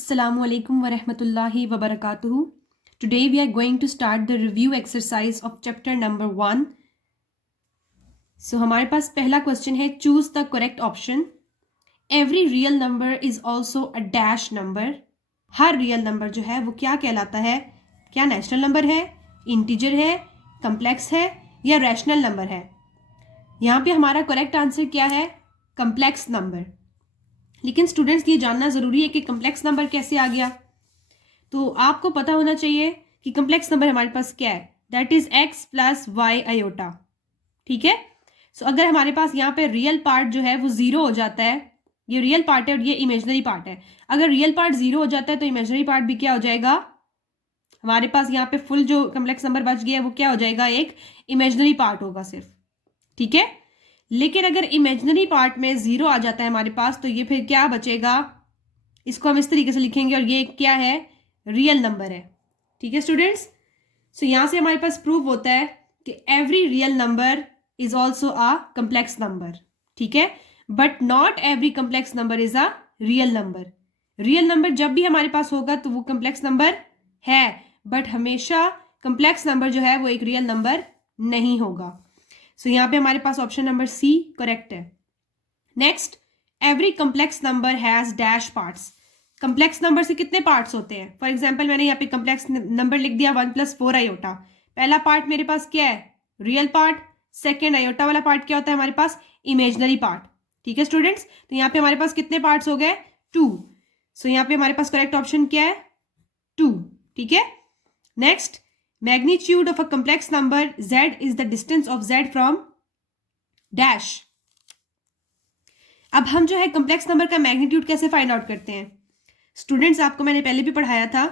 Assalamu alaikum wa rahmatullahi wa barakatuhu. Today we are going to start the review exercise of chapter number 1. So हमारे पास पहला question है, choose the correct option. Every real number is also a dash number. Her real number जो है वो क्या कहलाता है? क्या नेचुरल नंबर है, इंटीजर है, कम्प्लेक्स है या रैशनल नंबर है? यहाँ पे हमारा करेक्ट आंसर क्या है? Complex number. लेकिन स्टूडेंट्स ये जानना ज़रूरी है कि कम्प्लेक्स नंबर कैसे आ गया. तो आपको पता होना चाहिए कि कम्प्लेक्स नंबर हमारे पास क्या है. That is x plus y iota. ठीक है. सो अगर हमारे पास यहाँ पे रियल पार्ट जो है वो जीरो हो जाता है, ये रियल पार्ट है और ये इमेजनरी पार्ट है. अगर रियल पार्ट जीरो हो जाता है तो इमेजनरी पार्ट भी क्या हो जाएगा? हमारे पास यहाँ पे फुल जो कम्प्लेक्स नंबर बच गया है वो क्या हो जाएगा? एक इमेजनरी पार्ट होगा सिर्फ. ठीक है. लेकिन अगर इमेजनरी पार्ट में जीरो आ जाता है हमारे पास तो ये फिर क्या बचेगा? इसको हम इस तरीके से लिखेंगे और ये क्या है? रियल नंबर है. ठीक है स्टूडेंट्स. सो यहां से हमारे पास प्रूव होता है कि every real number is also a complex number. ठीक है. But not every complex number is a real number. Real number जब भी हमारे पास होगा तो वो कम्प्लेक्स नंबर है, बट हमेशा कम्प्लेक्स नंबर जो है वो एक रियल नंबर नहीं होगा. सो यहाँ पे हमारे पास ऑप्शन नंबर सी करेक्ट है. Next, every complex number has dash parts. Complex number से कितने पार्ट्स होते हैं? फॉर एग्जाम्पल मैंने यहाँ पे कम्प्लेक्स नंबर लिख दिया 1 + 4 आयोटा. पहला पार्ट मेरे पास क्या है? Real part. सेकेंड आयोटा वाला पार्ट क्या होता है हमारे पास? Imaginary part. ठीक है स्टूडेंट्स. तो यहाँ पे हमारे पास कितने पार्ट्स हो गए? 2. सो यहाँ पे हमारे पास करेक्ट ऑप्शन क्या है? 2. ठीक है. Next, magnitude of a complex number z is the distance of z from dash. अब हम जो है कम्प्लेक्स नंबर का मैग्नीट्यूड कैसे फाइंड आउट करते हैं? स्टूडेंट्स आपको मैंने पहले भी पढ़ाया था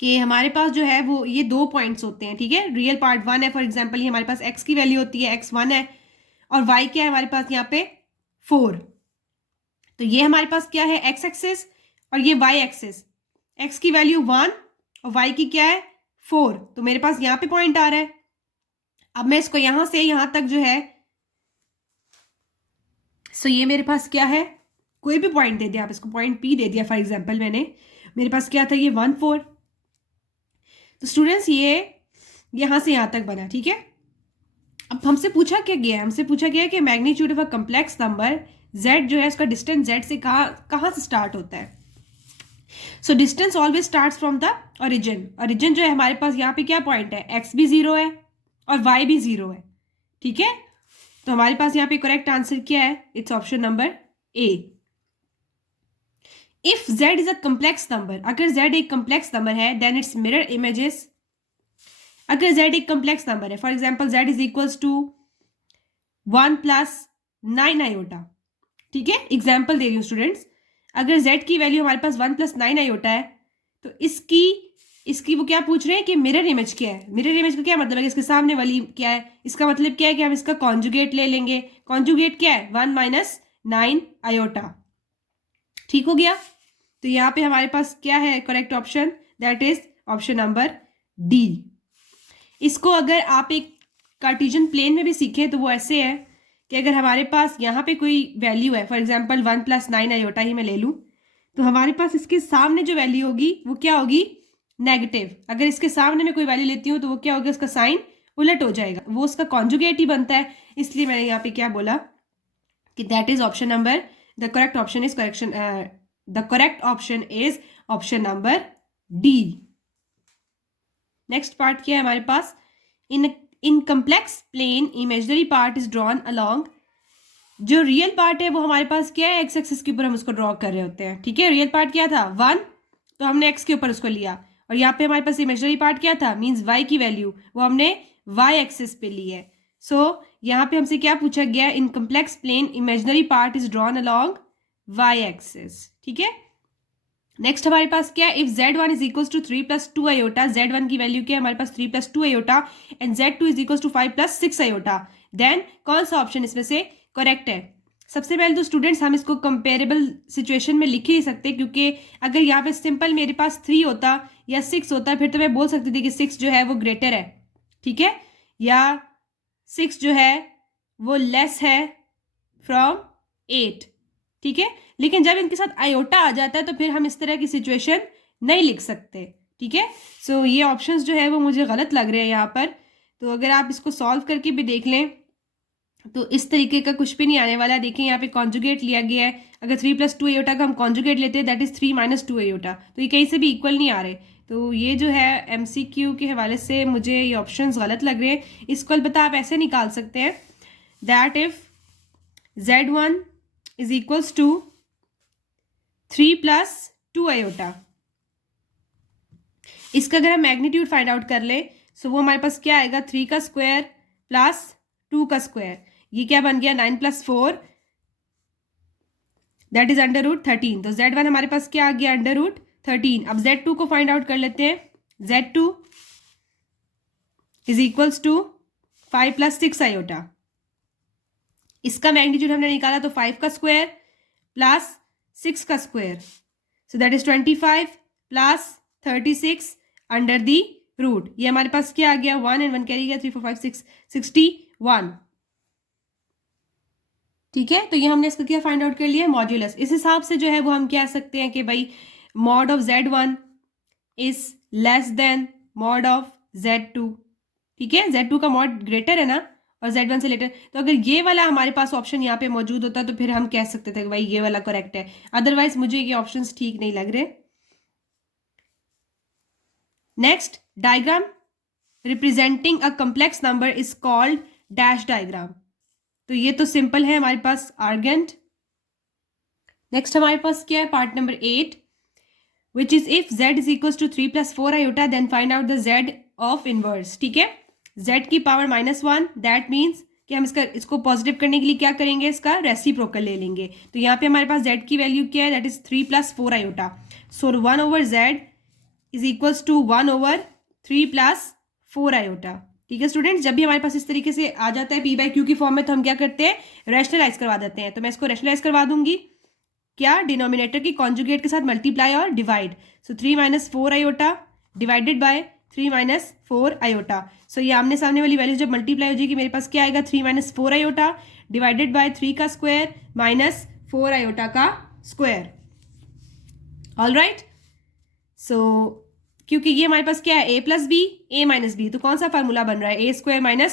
कि हमारे पास जो है वो ये 2 पॉइंट्स होते हैं. ठीक है. रियल पार्ट 1 है. फॉर एग्जांपल ये हमारे पास x की वैल्यू होती है, x 1 है, और y क्या है हमारे पास यहाँ पे? 4. तो ये हमारे पास क्या है? x एक्सिस और ये y एक्सिस. x की वैल्यू 1 और y की क्या है? 4. तो मेरे पास यहाँ पे पॉइंट आ रहा है. अब मैं इसको यहां से यहां तक जो है, सो ये मेरे पास क्या है? कोई भी पॉइंट दे दिया आप, इसको पॉइंट P दे दिया फॉर एग्जांपल मैंने. मेरे पास क्या था? ये 1 4. तो स्टूडेंट्स ये यहां से यहां तक बना. ठीक है. अब हमसे पूछा क्या गया है? हमसे पूछा गया है कि magnitude of a complex number z जो है उसका डिस्टेंस z से कहां से स्टार्ट होता है. So distance always starts from the origin. Origin जो है हमारे पास यहाँ पे क्या पॉइंट है? x भी 0 है और y भी 0 है. ठीक है. तो हमारे पास यहाँ पे करेक्ट आंसर क्या है? It's option number A. If z is a complex number, अगर z एक कम्प्लेक्स नंबर है, देन इट्स मिरर इमेजेस. अगर z एक कम्प्लेक्स नंबर है, for example z is equals to 1 + 9 iota. ठीक है. एग्जाम्पल दे रही हूँ स्टूडेंट्स. अगर z की वैल्यू हमारे पास 1 + 9 आयोटा है तो इसकी वो क्या पूछ रहे हैं कि मिरर इमेज क्या है. मिरर इमेज का क्या मतलब है? इसके सामने वाली क्या है? इसका मतलब क्या है कि हम इसका कॉन्जुगेट ले लेंगे. कॉन्जुगेट क्या है? 1 - 9 आयोटा. ठीक हो गया. तो यहाँ पे हमारे पास क्या है correct option? That is option number D. इसको अगर आप एक कार्टेशियन प्लेन में भी सीखें तो वो ऐसे है कि अगर हमारे पास यहाँ पे कोई वैल्यू है, फॉर एग्जाम्पल 1 + 9 आयोटा ही मैं ले लूँ, तो हमारे पास इसके सामने जो वैल्यू होगी वो क्या होगी? नेगेटिव. अगर इसके सामने में कोई वैल्यू लेती हूँ तो वो क्या होगा? उसका साइन उलट हो जाएगा, वो उसका कॉन्जुगेट ही बनता है. इसलिए मैंने यहाँ पे क्या बोला कि that is option number, the correct option is option number D. Next part क्या है हमारे पास? In complex plane imaginary part is drawn along. जो रियल पार्ट है वो हमारे पास क्या है? एक्स एक्सिस के ऊपर हम उसको ड्रॉ कर रहे होते हैं. ठीक है. रियल पार्ट क्या था? 1. तो हमने एक्स के ऊपर उसको लिया. और यहाँ पे हमारे पास इमेजनरी पार्ट क्या था? मीन्स वाई की वैल्यू वो हमने वाई एक्सिस पे ली है. सो यहाँ पे हमसे क्या पूछा गया? In complex plane imaginary part is drawn along Y axis. ठीक है. नेक्स्ट हमारे पास क्या है? If z1 is equal to 3 + 2 iota, z1 की वैल्यू क्या है हमारे पास? 3 + 2 iota, and z2 is equal to 5 + 6 iota. Then कौन सा ऑप्शन इसमें से करेक्ट है? सबसे पहले तो स्टूडेंट्स हम इसको कंपेरेबल सिचुएशन में लिख ही नहीं सकते, क्योंकि अगर यहाँ पे सिंपल मेरे पास 3 होता या 6 होता फिर तो मैं बोल सकती थी कि 6 जो है वो ग्रेटर है. ठीक है. या 6 जो है वो लेस है फ्रॉम 8. ठीक है। लेकिन जब इनके साथ आयोटा आ जाता है तो फिर हम इस तरह की सिचुएशन नहीं लिख सकते, ठीक है। सो ये ऑप्शंस जो है वो मुझे गलत लग रहे हैं यहाँ पर। तो अगर आप इसको सॉल्व करके भी देख लें तो इस तरीके का कुछ भी नहीं आने वाला। देखिए यहाँ पे कॉन्जुगेट लिया गया है, अगर 3 + 2 आयोटा का हम कॉन्जुगेट लेते हैं दैट इज 3 - 2 आयोटा, तो ये कहीं से भी इक्वल नहीं आ रहे। तो ये जो है MCQ के हवाले से मुझे ये ऑप्शंस गलत लग रहे हैं। इसको अलबत्ता आप ऐसे निकाल सकते हैं that if Z1 is equals to 3 + 2 iota, इसका अगर हम मैग्नीट्यूड फाइंड आउट कर लें सो वो हमारे पास क्या आएगा, 3 का स्क्वायर प्लस 2 का स्क्वायर, ये क्या बन गया 9 + 4 दैट इज √13। तो Z1 हमारे पास क्या आ गया √13। अब Z2 को फाइंड आउट कर लेते हैं। Z2 is equals to 5 + 6 iota, इसका मैग्नीट्यूड हमने निकाला तो 5 का स्क्वायर प्लस 6 का square, so that is 25 + 36 under the root. ये हमारे पास क्या आ गया 1 and 1 कैरी गया 3 4 5 6 61, ठीक है। तो ये हमने इसका क्या फाइंड आउट कर लिया मॉड्यूलस। इस हिसाब से जो है वो हम कह सकते हैं कि भाई mod of Z1 is less than mod of Z2, ठीक है। Z2 का मॉड ग्रेटर है ना और Z1 से लेटर, तो अगर ये वाला हमारे पास ऑप्शन यहाँ पे मौजूद होता तो फिर हम कह सकते थे कि भाई ये वाला करेक्ट है। अदरवाइज मुझे ये ऑप्शंस ठीक नहीं लग रहे। Next, diagram representing a complex number is called dash diagram. तो ये तो सिंपल है हमारे पास आर्गेंट। नेक्स्ट हमारे पास क्या है part number 8 which is if Z is equal to 3 + 4 iota then find out the Z of inverse, ठीक है। Z की पावर -1 दैट मीन्स कि हम इसको पॉजिटिव करने के लिए क्या करेंगे, इसका रेसिप्रोकल ले लेंगे। तो यहाँ पे हमारे पास Z की वैल्यू क्या है that is 3 + 4 iota, so 1/Z is equals to 1/3 + 4 iota, ठीक है स्टूडेंट्स। जब भी हमारे पास इस तरीके से आ जाता है P/Q की फॉर्म में तो हम क्या करते हैं रैशनलाइज करवा देते हैं। तो मैं इसको रैशनलाइज करवा दूंगी क्या, डिनोमिनेटर की कॉन्जुगेट के साथ मल्टीप्लाई और divide, so 3 - 4 iota divided by 3 - 4 iota. So ये आमने सामने वाली वैल्यू जब मल्टीप्लाई हो जाएगी मेरे पास क्या आएगा 3 - 4 आयोटा डिवाइडेड बाय 3 का स्क्वायर माइनस 4 आयोटा का स्क्वायर। ऑल राइट, सो क्योंकि ये हमारे पास क्या है a + b a - b, तो कौन सा फार्मूला बन रहा है a²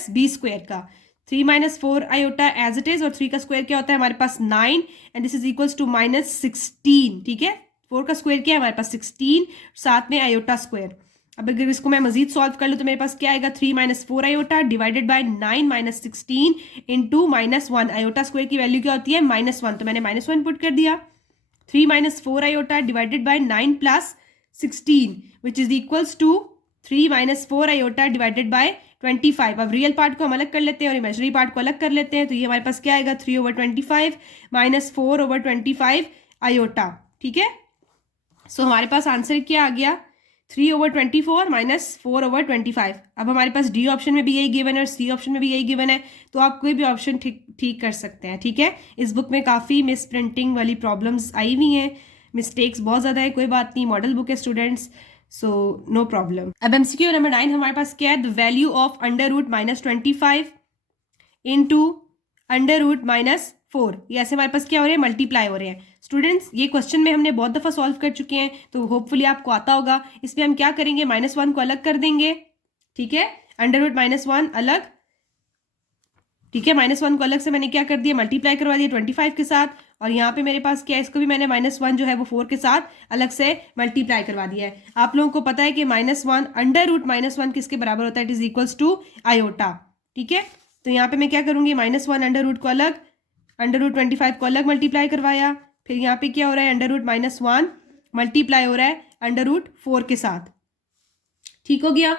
- b² का। 3 - 4 आयोटा एज इट इज और 3 का स्क्वायर क्या होता है हमारे पास 9 and this is equals to -16, ठीक है। 4 का स्क्वायर क्या है हमारे पास 16, साथ में आयोटा स्क्वायर। अब अगर इसको मैं मजीद सॉल्व कर लूँ तो मेरे पास क्या आएगा 3 - 4 iota divided by 9 - 16 into -1। Iota square की वैल्यू क्या होती है -1, तो मैंने -1 पुट कर दिया। 3 - 4 iota divided by 9 + 16 which is equals to 3 - 4 iota divided by 25। अब रियल पार्ट को हम अलग कर लेते हैं और इमेजिनरी पार्ट को अलग कर लेते हैं, तो ये हमारे पास क्या आएगा 3/25 - 4/25 आयोटा, ठीक है। सो हमारे पास आंसर क्या आ गया 3/24 - 4/25। अब हमारे पास डी ऑप्शन में भी यही गिवन है और सी ऑप्शन में भी यही गिवन है, तो आप कोई भी ऑप्शन ठीक कर सकते हैं, ठीक है। इस बुक में काफ़ी मिस प्रिंटिंग वाली प्रॉब्लम्स आई हुई हैं, मिस्टेक्स बहुत ज़्यादा है, कोई बात नहीं, मॉडल बुक है स्टूडेंट्स, सो नो प्रॉब्लम। अब MCQ नंबर 9 हमारे पास क्या है, द वैल्यू ऑफ √-25 इंटू √-4, ये ऐसे हमारे पास क्या हो रहे हैं मल्टीप्लाई हो रहे हैं। स्टूडेंट्स ये क्वेश्चन में हमने बहुत दफ़ा सॉल्व कर चुके हैं तो होपफुली आपको आता होगा। इसमें हम क्या करेंगे -1 को अलग कर देंगे, ठीक है, √-1 अलग, ठीक है। -1 को अलग से मैंने क्या कर दिया मल्टीप्लाई करवा दिया 25 के साथ, और यहाँ पे मेरे पास क्या है इसको भी मैंने -1 जो है वो 4 के साथ अलग से मल्टीप्लाई करवा दिया है। आप लोगों को पता है कि -1 √-1 किसके बराबर होता है, it is equals to iota, ठीक है। तो यहाँ पे मैं क्या करूँगी -1 √ को अलग, √25 को अलग मल्टीप्लाई करवाया, फिर यहाँ पे क्या हो रहा है √-1 मल्टीप्लाई हो रहा है √4 के साथ, ठीक हो गया।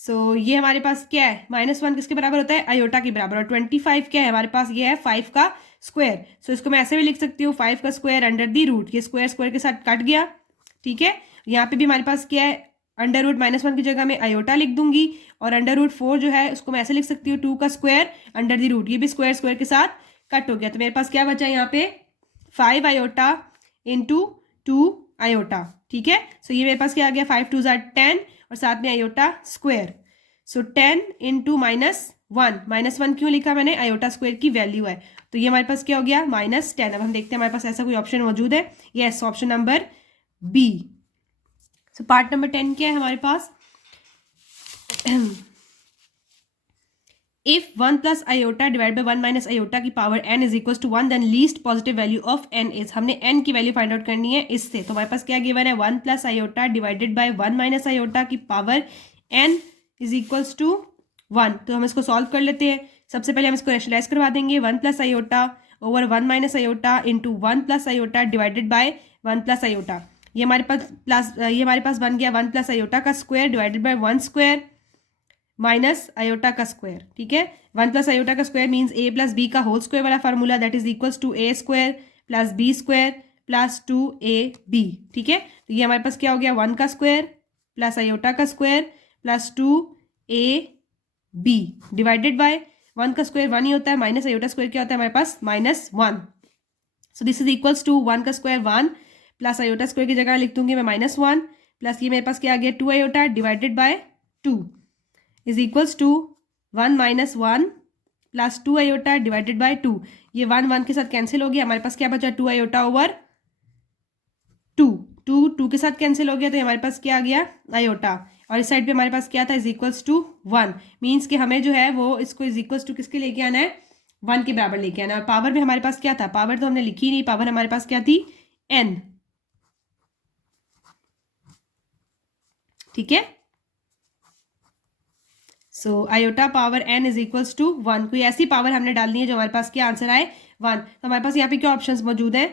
सो ये हमारे पास क्या है -1 किसके बराबर होता है आयोटा के बराबर, और 25 क्या है हमारे पास ये है 5 का स्क्वायर। सो इसको मैं ऐसे भी लिख सकती हूँ 5 का स्क्वायर अंडर दी रूट, ये स्क्वायर स्क्वायर के साथ कट गया, ठीक है। यहाँ पे भी हमारे पास क्या है √-1 की जगह में आयोटा लिख दूंगी, और √4 जो है उसको मैं ऐसे लिख सकती हूँ 2 का स्क्वायर अंडर दी रूट, ये भी स्क्वायर स्क्वायर के साथ कट हो गया। तो मेरे पास क्या बचा यहाँ पे 5 आयोटा इंटू 2 आयोटा, ठीक है। सो ये मेरे पास क्या आ गया 5 × 2 = 10 और साथ में आयोटा स्क्वायर, सो 10 इंटू 1, -1 क्यों लिखा मैंने, आयोटा स्क्वायर की वैल्यू है, तो ये हमारे पास क्या हो गया -10। अब हम देखते हैं हमारे पास ऐसा कोई ऑप्शन मौजूद है। Yes, option number B. So part number 10 क्या है हमारे पास, if 1 plus iota divided by 1 minus iota की power n is equals to 1 then least positive value of n is, हमने n की वैल्यू फाइंड आउट करनी है इससे। तो हमारे पास क्या गिवन है, 1 plus iota divided by 1 minus iota की power n is equals to 1। तो हम इसको सॉल्व कर लेते हैं। सबसे पहले हम इसको रेशनलाइज करवा देंगे, 1 plus iota over 1 minus iota into 1 plus iota divided by 1 plus iota। ये हमारे पास बन गया 1 plus iota का square divided by 1 square minus iota का स्क्वायर। ठीक है, 1 प्लस आयोटा का square means a plus B का होल स्क्वायर वाला formula, that is equals to a square plus b square plus 2ab। ठीक है, तो ये हमारे पास क्या हो गया, 1 का स्क्वायर प्लस आयोटा का square plus 2ab divided by 1 का स्क्वायर 1 ही होता है, माइनस आयोटा स्क्वायर क्या होता है हमारे पास -1। So this is equals to 1 का स्क्वायर 1 प्लस आयोटा स्क्वायर की जगह लिख दूंगी मैं -1 प्लस ये मेरे पास क्या आ गया 2 iota divided by 2 is equals to 1 minus 1 plus 2 iota divided by 2। ये 1 के साथ कैंसिल हो गया, हमारे पास क्या बचा 2 आयोटा ओवर 2 के साथ कैंसिल हो गया, तो हमारे पास क्या आ गया आयोटा, और इस साइड पे हमारे पास क्या था इज इक्वल्स टू 1। मीन्स कि हमें जो है वो इसको इज इक्वल्स टू किसके लेके आना है, 1 के बराबर लेके आना है। और पावर में हमारे पास क्या था, पावर तो हमने लिखी नहीं, पावर हमारे पास क्या थी n। ठीक है, so iota power n is equals to 1। कोई ऐसी पावर हमने डालनी है जो हमारे पास क्या आंसर आए 1। तो हमारे पास यहाँ पे क्या ऑप्शंस मौजूद हैं,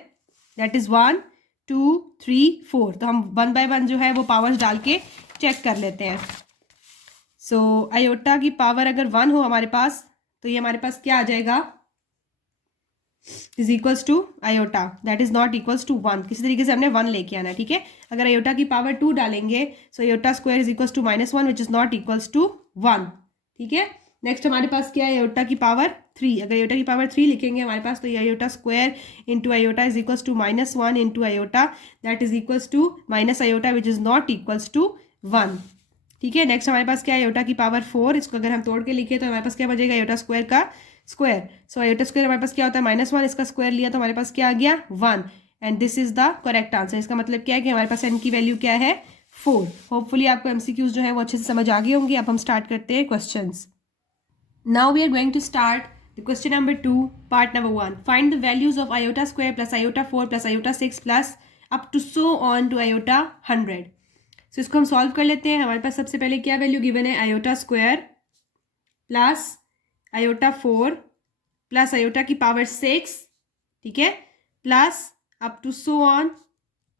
दैट इज 1 2 3 4। तो हम 1 बाय 1 जो है वो पावर्स डाल के चेक कर लेते हैं। सो आयोटा की पावर अगर 1 हो हमारे पास, तो ये हमारे पास क्या आ जाएगा is equals to iota that is not equals to 1। किसी तरीके से हमने 1 लेके आना है। ठीक है, अगर आयोटा की पावर 2 डालेंगे, so iota square is equals to -1 which is not equals to 1। ठीक है, नेक्स्ट हमारे पास क्या है आयोटा की पावर 3। अगर आयोटा की पावर 3 लिखेंगे हमारे पास, तो ये iota square into iota is equals to -1 into iota that is equals to minus iota which is not equals to 1। ठीक है, नेक्स्ट हमारे पास क्या है आयोटा की पावर 4। इसको अगर हम तोड़ के लिखे तो हमारे पास क्या बचेगा आयोटा स्क्वायर का स्क्वायर। सो आयोटा स्क्वायर हमारे पास क्या होता है -1, इसका स्क्वायर लिया तो हमारे पास क्या आ गया 1 and this is the correct answer. इसका मतलब क्या है कि हमारे पास n की वैल्यू क्या है 4। होपफुली आपको MCQs जो है वो अच्छे से समझ आ गए होंगे। अब हम स्टार्ट करते हैं questions. Now we are going to start the question number 2 part number 1। Find the values of iota square plus iota 4 plus iota 6 plus up to so on to iota 100। So इसको हम solve कर लेते हैं। हमारे पास सबसे पहले क्या value given है, iota square plus iota 4 plus iota की पावर 6। ठीक है, plus up to so on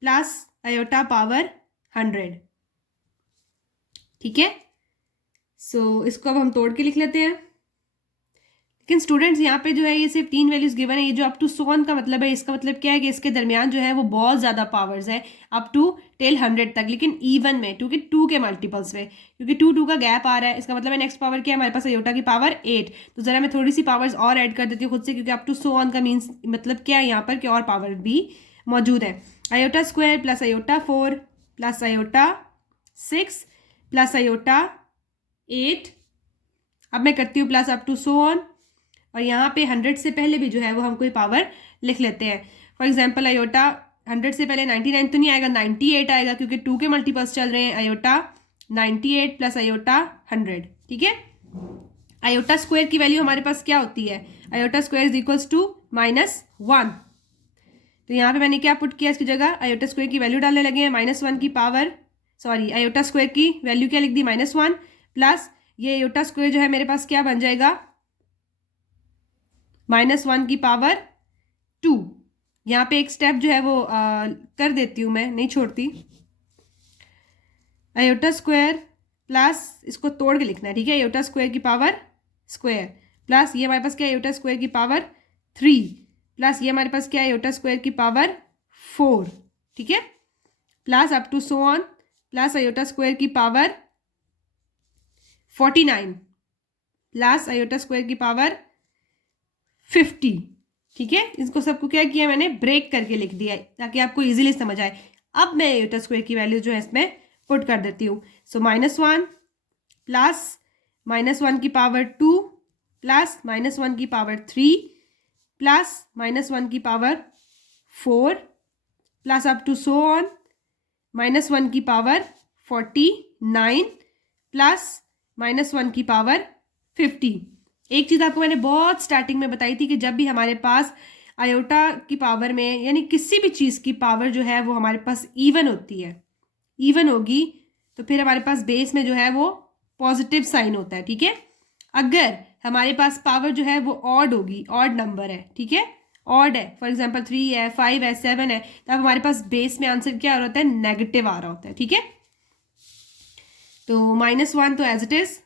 plus iota power 100। ठीक है, सो इसको अब हम तोड़ के लिख लेते हैं। लेकिन स्टूडेंट्स यहाँ पे जो है ये सिर्फ 3 वैल्यूज गिवन है। ये जो अप टू सो ऑन का मतलब है, इसका मतलब क्या है कि इसके दरमियान जो है वो बहुत ज़्यादा पावर्स है अप टू टिल 100 तक, लेकिन इवन में, क्योंकि 2 के मल्टीपल्स में, क्योंकि 2 का गैप आ रहा है। इसका मतलब है नेक्स्ट पावर क्या है हमारे पास आयोटा की पावर 8। तो ज़रा मैं थोड़ी सी पावर्स और ऐड कर देती हूँ खुद से, क्योंकि अप टू सो ऑन का मीन्स मतलब क्या है यहाँ पर कि और पावर भी मौजूद है। Iota square plus iota 4 plus iota 6 plus iota 8। अब मैं करती हूँ plus up to so on, और यहाँ पे 100 से पहले भी जो है वो हम कोई पावर लिख लेते हैं। फॉर एग्जांपल आयोटा 100 से पहले 99 तो नहीं आएगा, 98 आएगा, क्योंकि 2 के मल्टीपल्स चल रहे हैं। Iota 98 plus iota 100। ठीक है, आयोटा स्क्वायर की वैल्यू हमारे पास क्या होती है, iota square is equals to -1। तो यहाँ पे मैंने क्या पुट किया, इसकी जगह आयोटा स्क्वायर की वैल्यू डालने लगे हैं, -1 की पावर, सॉरी आयोटा स्क्वायर की वैल्यू क्या लिख दी -1 प्लस ये आयोटा स्क्वायर जो है मेरे पास क्या बन जाएगा -1 की पावर 2। यहाँ पे एक स्टेप जो है वो कर देती हूँ मैं, नहीं छोड़ती। आयोटा स्क्वायर प्लस इसको तोड़ के लिखना है। ठीक है, आयोटा स्क्वायर की पावर स्क्वायर प्लस ये हमारे पास क्या है आयोटा स्क्वायर की पावर 3 प्लस ये हमारे पास क्या है आयोटा स्क्वायर की पावर 4। ठीक है, plus up to so on plus iota square की पावर 49 प्लस आयोटा स्क्वायर की पावर 50। ठीक है, इसको सबको क्या किया मैंने ब्रेक करके लिख दिया ताकि आपको इजीली समझ आए। अब मैं आयोटा स्क्वायर की वैल्यू जो है इसमें पुट कर देती हूँ। सो -1 प्लस -1 की पावर 2 प्लस -1 की पावर 3 प्लस -1 की power 4 plus up to so on -1 की पावर 49 प्लस -1 की पावर 50। एक चीज़ आपको मैंने बहुत स्टार्टिंग में बताई थी कि जब भी हमारे पास आयोटा की पावर में यानी किसी भी चीज़ की पावर जो है वो हमारे पास इवन होती है, इवन होगी तो फिर हमारे पास बेस में जो है वो पॉजिटिव साइन होता है, ठीक है। अगर हमारे पास पावर जो है वो ऑड होगी, ऑड नंबर है, ठीक है, ऑड है, फॉर एग्जांपल 3 है, 5 है, 7 है, तब हमारे पास बेस में आंसर क्या आ रहा होता है, नेगेटिव आ रहा होता है, ठीक है। तो -1 तो एज इट इज,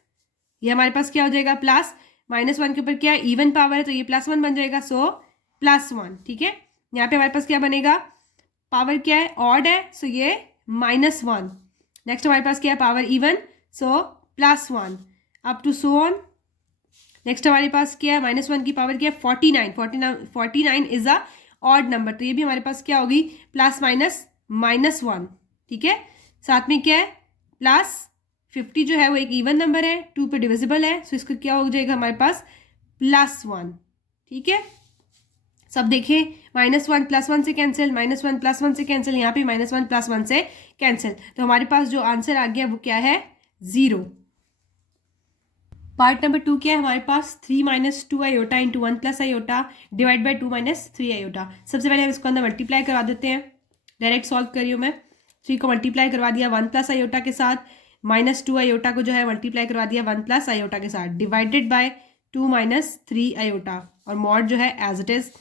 ये हमारे पास क्या हो जाएगा प्लस, -1 के ऊपर क्या है इवन पावर है तो ये +1 बन जाएगा, सो +1, ठीक है। यहाँ पे हमारे पास क्या बनेगा, पावर क्या है ऑड है सो ये -1, नेक्स्ट हमारे पास क्या है power even so +1 up to so on. Next हमारे पास क्या है -1 की पावर क्या है 49 इज अ ऑड नंबर, तो ये भी हमारे पास क्या होगी ±-1, ठीक है। साथ में क्या है +50 जो है वो एक इवन नंबर है, 2 पे डिविजिबल है, सो इसका क्या हो जाएगा हमारे पास +1, ठीक है। सब देखें, -1 +1 से कैंसिल, -1 +1 से कैंसिल, यहाँ पे -1 +1 से कैंसिल, तो हमारे पास जो आंसर आ गया वो क्या है 0। पार्ट नंबर 2 क्या है हमारे पास 3 - 2 iota into 1 + iota divide by 2 - 3 iota. सबसे पहले हम इसको अंदर मल्टीप्लाई करवा देते हैं, डायरेक्ट सॉल्व करियो मैं, 3 को मल्टीप्लाई करवा दिया 1 + आयोटा के साथ, -2 आयोटा को जो है मल्टीप्लाई करवा दिया 1 + आयोटा के साथ, डिवाइडेड बाय 2 - 3 आयोटा, और मॉड जो है एज इट इज।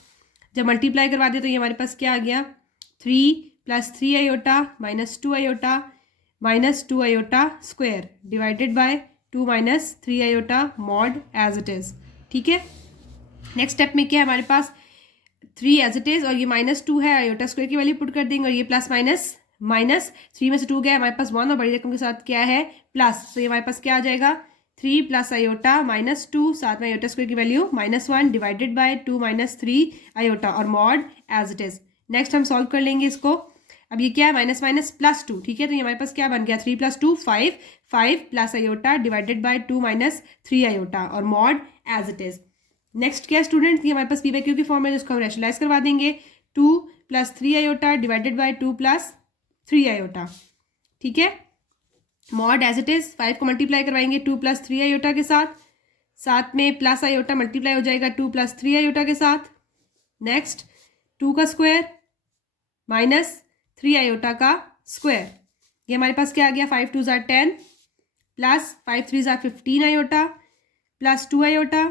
जब मल्टीप्लाई करवा दिया तो ये हमारे पास क्या आ गया 3 + 3 iota -2 iota -2 iota square divided by 2 - 3 iota mod as it is, ठीक है। नेक्स्ट स्टेप में क्या है हमारे पास 3 एज इट इज, और ये -2 है, आयोटा स्क्वायर की वैल्यू पुट कर देंगे, और ये प्लस माइनस 3 में से 2 गया हमारे पास 1, और बड़ी रकम के साथ क्या है प्लस, तो ये हमारे पास क्या आ जाएगा 3 + आयोटा -2, साथ में आयोटा स्क्वायर की वैल्यू -1 डिवाइडेड बाय 2 - 3 आयोटा और mod as it is. Next हम सॉल्व कर लेंगे इसको, अब ये क्या है -+2, ठीक है, तो ये हमारे पास क्या बन गया 3 + 2 5 plus iota divided by 2 - 3 iota और mod as it is. Next क्या स्टूडेंट, ये हमारे पास p/q की फॉर्म है जिसको हम रैशनलाइज करवा देंगे, 2 + 3 आयोटा डिवाइडेड बाय 2 + 3 आयोटा, ठीक है, मॉड एज इट इज। 5 को मल्टीप्लाई करवाएंगे 2 + 3 आयोटा के साथ, साथ में प्लस आयोटा मल्टीप्लाई हो जाएगा 2 + 3 आयोटा के साथ, नेक्स्ट 2 का स्क्वायर -3 आयोटा का स्क्वायर, ये हमारे पास क्या आ गया 5 × 2 = 10 plus 5 × 3 = 15 iota plus 2 iota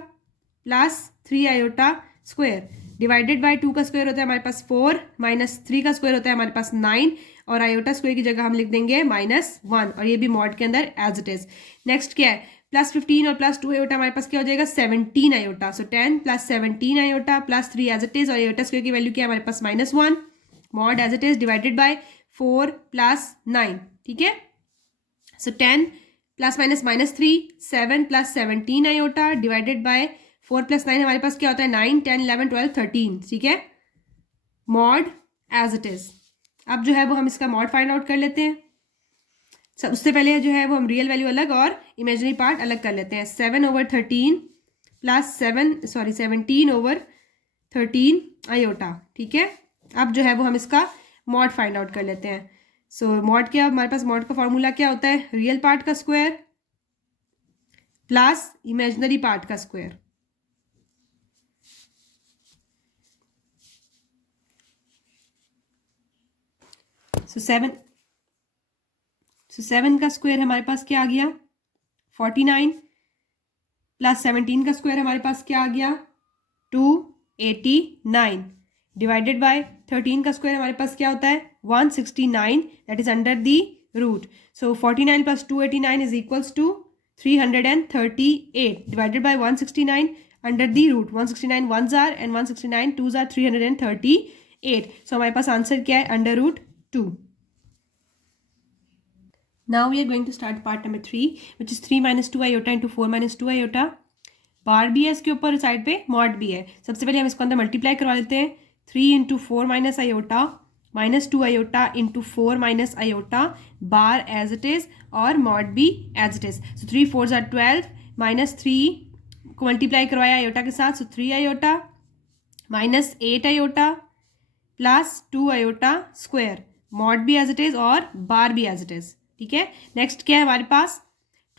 plus 3 iota square divided by 2 का स्क्वायर होता है हमारे पास 4 -3 का स्क्वायर होता है हमारे पास 9, और आयोटा स्क्वायर की जगह हम लिख देंगे -1, और ये भी मॉड के अंदर एज इट इज। नेक्स्ट क्या है +15 और +2 आयोटा हमारे पास क्या हो जाएगा 17 iota, so 10 + 17 iota plus 3 as it is, और आयोटा स्क्वायर की वैल्यू क्या है हमारे पास -1, mod as it is divided by 4 + 9, ठीक है। सो 10 ± -3 7 + 17 आयोटा डिवाइडेड बाय 4 + 9 हमारे पास क्या होता है 9 10 11 12 13, ठीक है, मॉड एज इट इज। अब जो है वो हम इसका मॉड फाइंड आउट कर लेते हैं। सब उससे पहले जो है वो हम रियल वैल्यू अलग और इमेजिनरी पार्ट अलग कर लेते हैं। 7/13 प्लस 17/13 आयोटा, ठीक है। अब जो है वो हम इसका मॉड फाइंड आउट कर लेते हैं। सो मॉड क्या, हमारे पास मॉड का फॉर्मूला क्या होता है रियल पार्ट का स्क्वायर प्लस इमेजिनरी पार्ट का स्क्वायर। सो 7 का स्क्वायर हमारे पास क्या आ गया 49 प्लस 17 का स्क्वायर हमारे पास क्या आ गया 289 डिवाइडेड बाय 13 का स्क्वायर हमारे पास क्या होता है 169, that is under the root. So 49 + 289 is equals to 338 divided by 169 under the root. 169 1s are and 169 2s are 338। So हमारे पास आंसर क्या है √2। Now we are going to start part number 3 which is 3 - 2 iota into 4 - 2 iota। बार भी है इसके ऊपर, side पे mod भी है। सबसे पहले हम इसको अंदर मल्टीप्लाई करवा लेते हैं 3 × 4 - iota -2 iota into 4 - iota bar as it is और मॉड भी as it is. So 3 4s are 12 -3 को मल्टीप्लाई करवाया आयोटा के साथ, सो 3 iota minus 8 iota plus 2 iota square, mod भी एज इट इज और बार भी एज इट इज। ठीक है, नेक्स्ट क्या है हमारे पास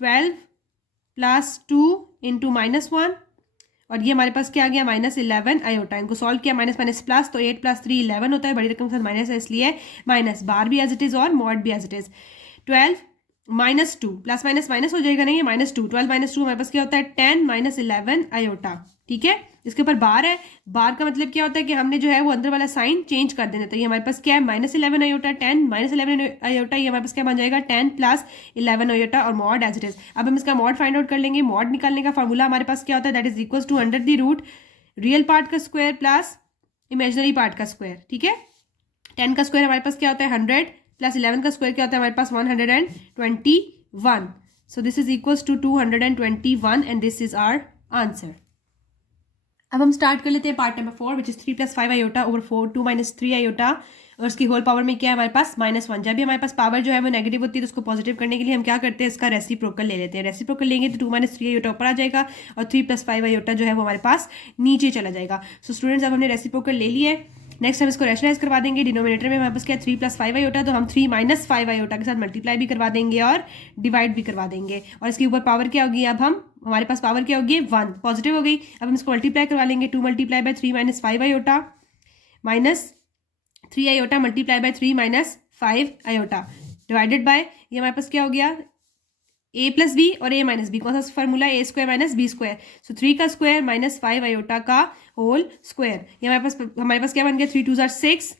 12 प्लस 2 इंटू -1 और ये हमारे पास क्या आ गया -11 आयोटा। इनको सॉल्व किया माइनस माइनस प्लस, तो 8 प्लस 3 11 होता है, बड़ी रकम के साथ माइनस है इसलिए माइनस, बार भी एज इट इज और मॉड भी as it is. 12 -2 plus minus minus हो जाएगा, नहीं है -2, 12 -2 हमारे पास क्या होता है 10 -11 आयोटा। ठीक है, इसके ऊपर बार है, बार का मतलब क्या होता है कि हमने जो है वो अंदर वाला साइन चेंज कर देना। तो ये हमारे पास क्या है -11 आयोटा 10 -11 आयोटा, ये हमारे पास क्या बन जाएगा 10 प्लस 11 आयोटा और मॉड एज इट इज। अब हम इसका मॉड फाइंड आउट कर लेंगे। मॉड निकालने का फॉर्मूला हमारे पास क्या होता है, that is equal to under the root real part का स्क्वायर प्लस इमेजिनरी पार्ट का स्क्वायर। ठीक है, 10 का स्क्वायर हमारे पास क्या होता है 100 प्लस 11 का स्क्वायर क्या होता है हमारे पास 121। So this is equal to 221 and this is our answer. अब हम स्टार्ट कर लेते हैं part number 4 which is 3 + 5 iota over 4 2 - 3 iota और उसकी होल पावर में क्या है हमारे पास -1। जब भी हमारे पास पावर जो है वो नेगेटिव होती है तो उसको पॉजिटिव करने के लिए हम क्या करते हैं, इसका रेसिप्रोकल ले लेते हैं। रेसिप्रोकल लेंगे तो 2 - 3 आयोटा ऊपर आ जाएगा और 3 + 5 आयोटा जो है वो हमारे पास नीचे चला जाएगा। सो स्टूडेंट्स अब हमने रेसिप्रोकल ले लिया है, नेक्स्ट हम इसको रैशनलाइज करवा देंगे। डिनोमिनेटर में हमारे पास क्या 3 + 5 आयोटा, तो हम 3 - 5 आयोटा के साथ मल्टीप्लाई भी करवा देंगे और डिवाइड भी करवा देंगे। और इसके ऊपर पावर क्या होगी, अब हम हमारे पास पावर क्या होगी 1 पॉजिटिव हो गई। अब हम इसको मल्टीप्लाई करवा लेंगे, 2 × 3 - 5 iota minus 3 iota multiply bye 3 - 5 iota divided bye ये हमारे पास क्या हो गया a + b और a - b। कौन सा फॉर्मूला a² - b²। सो 3 का स्क्वायर -5 आयोटा का होल स्क्वायर। ये हमारे पास क्या बन गया 3 × 2 = 6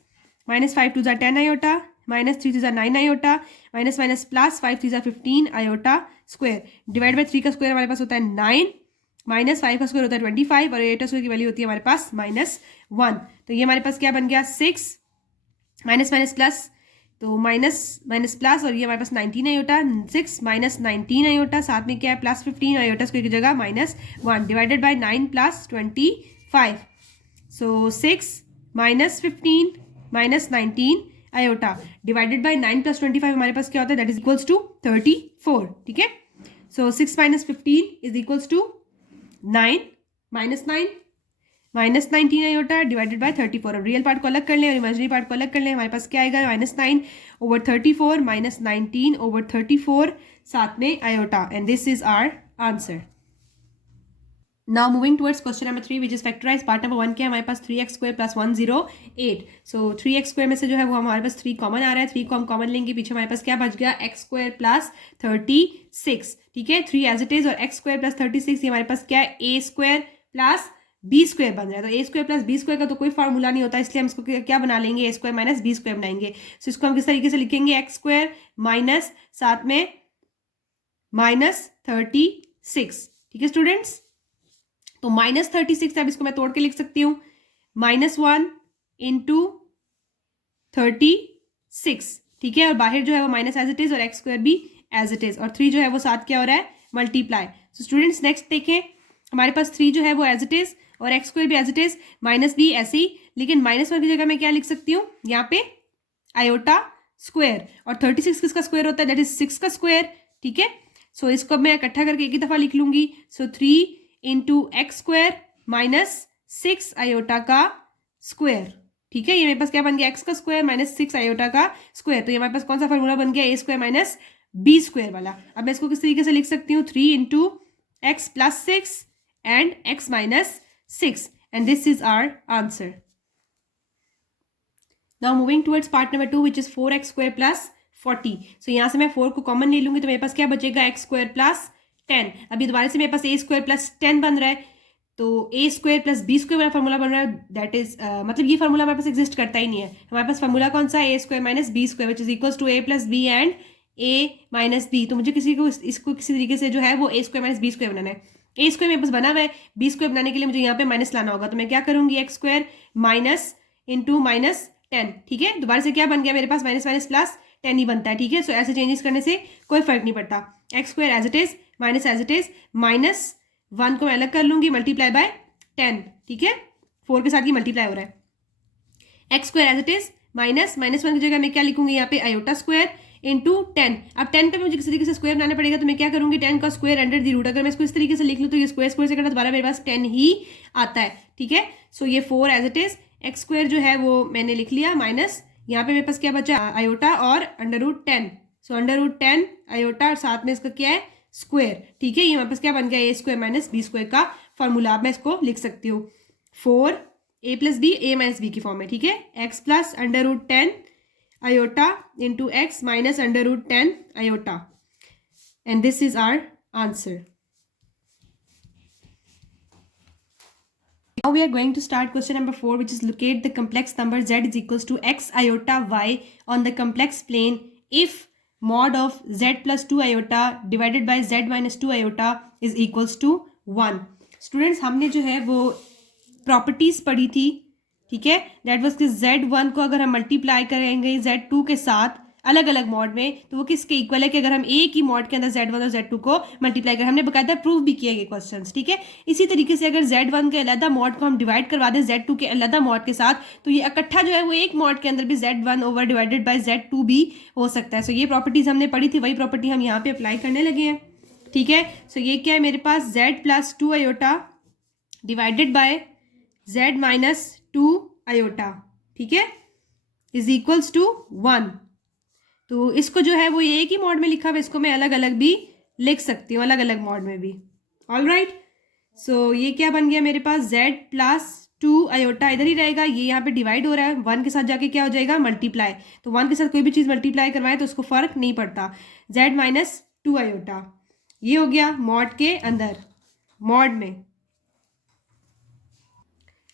-5 × 2 = 10 iota -3 × 3 = 9 iota minus minus plus 5 × 3 = 15 iota square divide by 3 का स्क्वायर हमारे पास होता है 9 -5 का स्क्वायर होता है 25 और आयोटा स्क्वायर की वैल्यू होती है हमारे पास -1। तो ये हमारे पास क्या बन गया 6 माइनस माइनस प्लस, तो माइनस माइनस प्लस और ये हमारे पास 19 आयोटा 6 - 19 आयोटा साथ में क्या है +15 आयोटा स्क्वायर की जगह -1 divided by 9 + 25। So 6 - 15 - 19 iota divided by 9 + 25 हमारे पास क्या होता है दैट इज इक्वल्स टू 34। ठीक है, so 6 - 15 is equals to 9 -9 -19 iota divided by 34। अब रियल पार्ट को अलग कर लें और इमेजिनरी पार्ट को अलग कर लें, हमारे पास क्या आएगा -9 ओवर 34 -19 ओवर 34 साथ में iota and this is our answer. Now moving towards question number 3 which is factorise. Part number 1 क्या है हमारे पास 3x² + 108। सो 3x² में से जो है वो हमारे पास 3 कॉमन आ रहा है, 3 को हम कॉमन लेंगे, पीछे हमारे पास क्या बच गया x² + 36। ठीक है, 3 एज इट इज और x² + 36 ये हमारे पास क्या है a² + b² बन रहा है। तो a² + b² का तो कोई फार्मूला नहीं होता, इसलिए हम इसको क्या बना लेंगे a² - b² बनाएंगे। सो इसको हम किस तरीके से लिखेंगे x² माइनस साथ में -36। ठीक है स्टूडेंट्स, तो -36 अब इसको मैं तोड़ के लिख सकती हूँ -1 × 36। ठीक है, और बाहर जो है वो माइनस एज इट इज और x² भी एज इट इज और 3 जो है वो साथ क्या हो रहा है मल्टीप्लाई। सो स्टूडेंट्स नेक्स्ट देखें, हमारे पास 3 जो है वो एज इट इज और x² भी एज इट इज, माइनस भी ऐसे ही, लेकिन -1 की जगह मैं क्या लिख सकती हूँ यहाँ पे आयोटा स्क्वायर और 36 किसका स्क्वायर होता है दैट इज 6 का स्क्वायर। ठीक है, सो इसको मैं इकट्ठा करके एक ही दफा लिख लूंगी। सो 3 × x² - 6 आयोटा का स्क्वायर। ठीक है, ये मेरे पास क्या बन गया x का स्क्वायर -6 आयोटा का स्क्वायर। तो ये हमारे पास कौन सा फॉर्मूला बन गया a² - b² वाला। अब मैं इसको किस तरीके से लिख सकती हूँ 3 × x + 6 and x - 6 and this is our answer. Now moving towards part number 2 which is 4x² + 40. So यहाँ से मैं 4 को कॉमन ले लूंगी तो मेरे पास क्या बचेगा x² + 10। अभी दोबारा से मेरे पास a² + 10 बन रहा है, तो a² + b² वाला फॉर्मूला बन रहा है, दैट इज मतलब ये फॉर्मूला हमारे पास एग्जिस्ट करता ही नहीं है। हमारे पास फॉर्मूला कौन सा है a² - b² which is equals to a + b and a - b। तो मुझे इसको किसी तरीके से जो है वो a² - b² बनाना है। a² मेरे पास बना हुआ है, b² बनाने के लिए मुझे यहाँ पे माइनस लाना होगा, तो मैं क्या करूंगी x² माइनस इंटू -10। ठीक है, दोबारा से क्या बन गया मेरे पास माइनस प्लस 10 ही बनता है। ठीक है, सो ऐसे चेंजेस करने से कोई फर्क नहीं पड़ता। x² as it is minus as it is -1 को मैं अलग कर लूंगी मल्टीप्लाई बाय 10। ठीक है, 4 के साथ ही मल्टीप्लाई हो रहा है। x² एज इट इज -1 की जगह मैं क्या लिखूंगी यहाँ पे आयोटा स्क्वायर इंटू 10। अब 10 का मुझे किसी तरीके से स्क्वायर बनाना पड़ेगा, तो मैं क्या करूंगी, 10 का स्क्वायर अंडर दी रूट। अगर मैं इसको इस तरीके से लिख लूँ तो ये स्क्वायर स्क्वायर से कटा दोबारा मेरे पास 10 ही आता है, ठीक है। सो ये 4 as it is, X square जो है वो मैंने लिख लिया, माइनस यहाँ पे मेरे पास क्या बचा, आयोटा और under root 10। So under root 10 iota और साथ में इसका क्या है, स्क्वायर, ठीक है। ये हमारे पास क्या बन गया, A square minus B square का फॉर्मूला। अब मैं इसको लिख सकती हूँ 4a plus B, A minus B की फॉर्म में, ठीक है। X plus under root 10 iota into x minus under root 10 iota, and this is our answer. Now we are going to start question number 4, which is locate the complex number z is equals to x iota y on the complex plane if mod of z plus 2 iota divided by z minus 2 iota is equals to 1. Students, हमने जो है वो properties पढ़ी थी, ठीक है। That was कि z1 को अगर हम मल्टीप्लाई करेंगे z2 के साथ अलग अलग मॉड में, तो वो किसके इक्वल है कि अगर हम एक ही मॉड के अंदर z1 और z2 को मल्टीप्लाई करें। हमने बकायदा प्रूव भी किया ये क्वेश्चंस, ठीक है। इसी तरीके से अगर z1 के अलग मॉड को हम डिवाइड करवा दें z2 के अलग मॉड के साथ, तो ये इकट्ठा जो है वो एक मॉड के अंदर भी z1 over divided by z2 भी हो सकता है। सो ये प्रॉपर्टीज हमने पढ़ी थी, वही प्रॉपर्टी हम यहाँ पे अप्लाई करने लगे हैं, ठीक है। सो ये क्या है मेरे पास, z plus 2 iota divided bye z minus 2 iota, ठीक है, इज इक्वल्स टू 1। तो इसको जो है वो ये एक ही मॉड में लिखा हुआ, इसको मैं अलग अलग भी लिख सकती हूँ, अलग अलग मॉड में भी। ऑल राइट, सो ये क्या बन गया मेरे पास, z प्लस 2 आयोटा इधर ही रहेगा, ये यहाँ पे डिवाइड हो रहा है, 1 के साथ जाके क्या हो जाएगा, मल्टीप्लाई। तो 1 के साथ कोई भी चीज़ मल्टीप्लाई करवाए तो उसको फर्क नहीं पड़ता, z माइनस 2 आयोटा, ये हो गया मॉड के अंदर, मॉड में।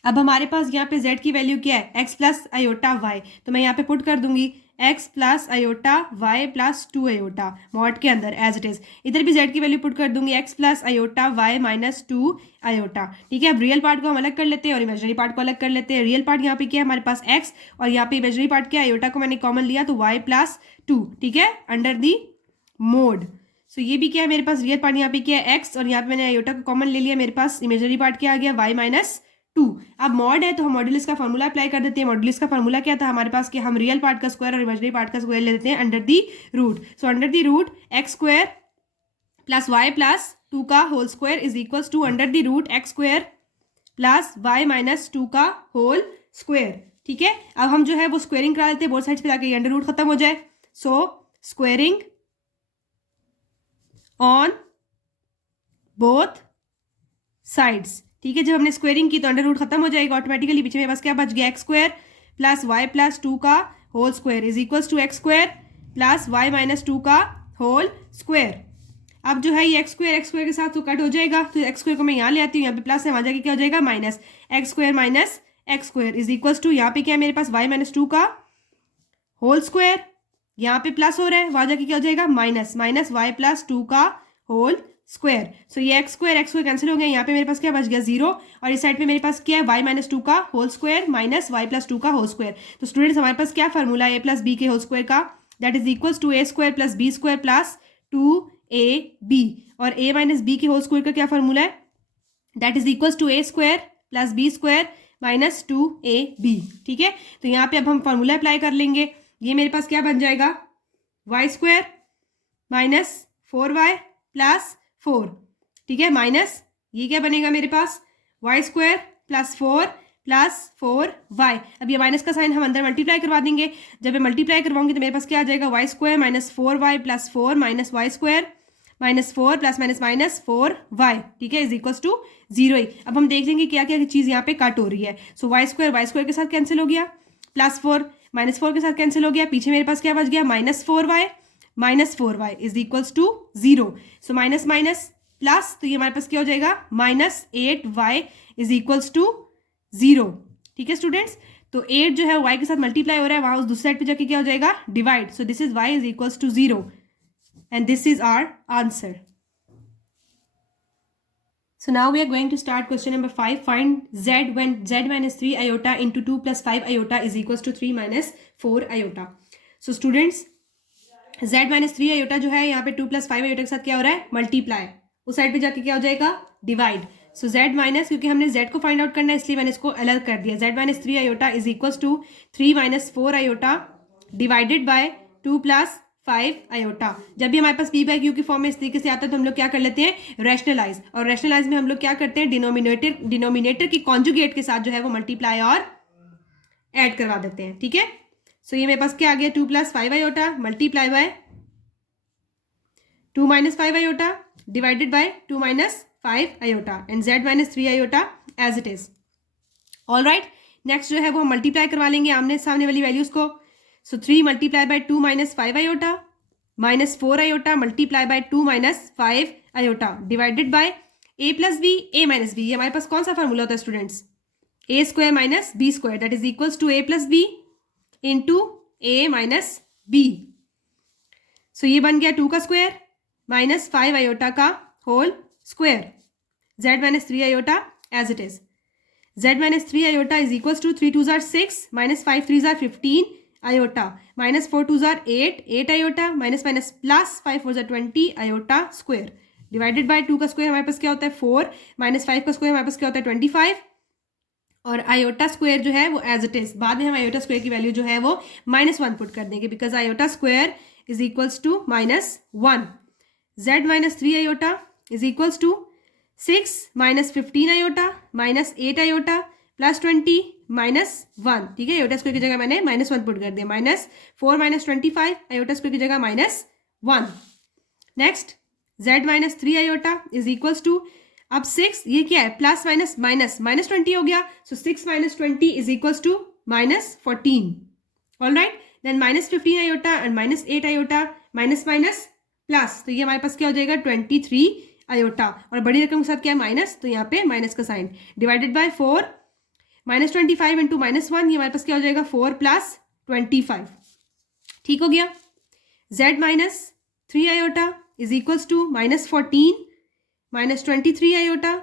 अब हमारे पास यहाँ पे z की वैल्यू क्या है, x प्लस आयोटा y, तो मैं यहाँ पे पुट कर दूंगी x plus iota y plus 2 iota mod के अंदर एज इट इज। इधर भी z की वैल्यू पुट कर दूंगी x plus iota y minus 2 iota, ठीक है। अब रियल पार्ट को हम अलग कर लेते हैं और इमेजनरी पार्ट को अलग कर लेते हैं। रियल पार्ट यहाँ पे क्या है हमारे पास x, और यहाँ पे इमेजनरी पार्ट क्या है, आयोटा को मैंने कॉमन लिया तो y प्लस 2, ठीक है, अंडर दी मोड। सो ये भी क्या है मेरे पास, रियल पार्ट यहाँ पे क्या है x, और यहाँ पे मैंने आयोटा को कॉमन ले लिया, मेरे पास इमेजनरी पार्ट क्या आ गया, y माइनस 2। अब मॉड है तो हम मॉड्यूलस का फॉर्मूला अप्लाई कर देते हैं। मॉड्यूलस का फॉर्मूला क्या था हमारे पास कि हम रियल पार्ट का स्क्वायर और इमेजिनरी पार्ट का स्क्वायर ले लेते हैं under the root. So under the root X square plus Y plus 2 का whole square is equals to under the root X square plus Y minus 2 का whole square, ठीक है। अब हम जो है वो स्क्वायरिंग करा लेते हैं, बोथ साइड्स पे जाके अंडर रूट खत्म हो जाए। सो स्क्वायरिंग ऑन बोथ साइड्स, ठीक है। जब हमने स्क्वायरिंग की तो अंडर रूट खत्म हो जाएगा ऑटोमेटिकली, पीछे मेरे पास क्या बच गया, X square plus Y plus 2 का whole square is equals to X square plus Y minus 2 का होल स्क्वायर। अब जो है ये एक्स स्क्वायर के साथ तो कट हो जाएगा, तो एक्स स्क्वायर को मैं यहाँ ले आती हूँ, यहाँ पे प्लस है, वहाँ जाके क्या हो जाएगा, minus X square minus X square is equals to, यहाँ पे क्या है मेरे पास, वाई माइनस 2 का होल स्क्वायर, यहाँ पे प्लस हो रहा है, वहाँ जाके क्या हो जाएगा, माइनस माइनस वाई प्लस 2 का होल स्क्वायर। सो ये एक्स स्क्वायर कैंसिल हो गया, यहाँ पे मेरे पास क्या बच गया, 0, और इस साइड पे मेरे पास क्या है, वाई माइनस 2 का whole square minus Y plus 2 का होल स्क्वायर। तो स्टूडेंट्स हमारे पास क्या फॉर्मूला है, ए प्लस बी के होल स्क्वायर का, that is equals to A square plus B square plus 2ab, और ए माइनस बी के होल स्क्वायर का क्या फॉर्मूला है, that is equals to A square plus B square minus 2ab, ठीक है। तो यहाँ पे अब हम फॉर्मूला अप्लाई कर लेंगे, ये मेरे पास क्या बन जाएगा, Y square minus 4y plus 4, ठीक है, माइनस ये क्या बनेगा मेरे पास, Y square plus 4 plus 4y। अब ये माइनस का साइन हम अंदर मल्टीप्लाई करवा देंगे, जब मैं मल्टीप्लाई करवाऊंगी तो मेरे पास क्या आ जाएगा, Y square minus 4y plus 4 minus Y square minus 4 plus minus minus 4y, ठीक है, इज इक्वल्स टू 0 ही। अब हम देख लेंगे क्या क्या चीज़ यहाँ पे कट हो रही है। सो वाई स्क्वायर के साथ कैंसिल हो गया, प्लस 4 माइनस 4 के साथ कैंसिल हो गया, पीछे मेरे पास क्या बच गया, minus 4y is equals to 0। So minus minus plus, तो ये हमारे पास क्या हो जाएगा, minus 8y is equals to 0, ठीक है स्टूडेंट्स। तो 8 जो है y के साथ मल्टीप्लाई हो रहा है, वहां उस दूसरी साइड पे जाके क्या हो जाएगा, divide. So this is y is equals to 0 and this is our answer. So now we are going to start question number 5. Find z when z minus 3 iota into 2 plus 5 iota is equals to 3 minus 4 iota. So students, z minus 3 iota जो है यहाँ पे 2 plus 5 iota के साथ क्या हो रहा है, मल्टीप्लाई, उस साइड पे जाके क्या हो जाएगा, डिवाइड। सो z माइनस, क्योंकि हमने z को फाइंड आउट करना है इसलिए मैंने इसको अलग कर दिया, z minus 3 iota is equals to 3 minus 4 iota divided by 2 plus 5 iota. जब भी हमारे पास p बाई क्यू की फॉर्म में इस तरीके से आता है तो हम लोग क्या कर लेते हैं, रैशनलाइज। और रैशनलाइज में हम लोग क्या करते हैं, डिनोमिनेटर की कॉन्जुगेट के साथ जो है वो मल्टीप्लाई और ऐड करवा देते हैं। ठीक है, सो ये मेरे पास क्या आ गया, 2 + 5 iota multiply by 2 - 5 iota divided by 2 - 5 iota and z - 3 iota as it is. All right, next जो है वो हम मल्टीप्लाई करवा लेंगे आमने सामने वाली वैल्यूज को। So 3 × by 2 - 5 iota -4 iota multiply by 2 - 5 iota divided by a + b a - b। ये हमारे पास कौन सा फार्मूला होता है students, a² - b² that is equals to a + b into a - b। So ये बन गया 2 का स्क्वायर -5 आयोटा का whole square, z - 3 iota as it is. z - 3 iota is equals to 3 × 2 = 6 -5 × 3 = 15 iota -4 × 2 = 8 iota +5 × 4 = 20 iota square divided by 2 का square हमारे पास क्या होता है 4 -5 का स्क्वायर हमारे पास क्या होता है 25 और आयोटा स्क्वायर जो है वो एज इट इज। बाद में हम आयोटा स्क्वायर की वैल्यू जो है वो -1 पुट कर देंगे because iota square is equals to -1। z - 3 iota is equals to 6 - 15 iota -8 iota +20 -1। ठीक है, आयोटा स्क्वायर की जगह मैंने -1 पुट कर दिया, -4 - 25 आयोटा स्क्वायर की जगह -1। Next z - 3 iota is equals to, अब 6 ये क्या है प्लस माइनस माइनस -20 हो गया, so 6 - 20 is equals to -14। All right, then -15 iota and -8 iota minus minus plus, तो ये हमारे पास क्या हो जाएगा 23 आयोटा और बड़ी रकम के साथ क्या है माइनस, तो यहाँ पे माइनस का साइन डिवाइडेड बाय 4 -25 इंटू -1, ये हमारे पास क्या हो जाएगा 4 + 25। ठीक हो गया, z - 3 iota is equals to -14 -23 iota.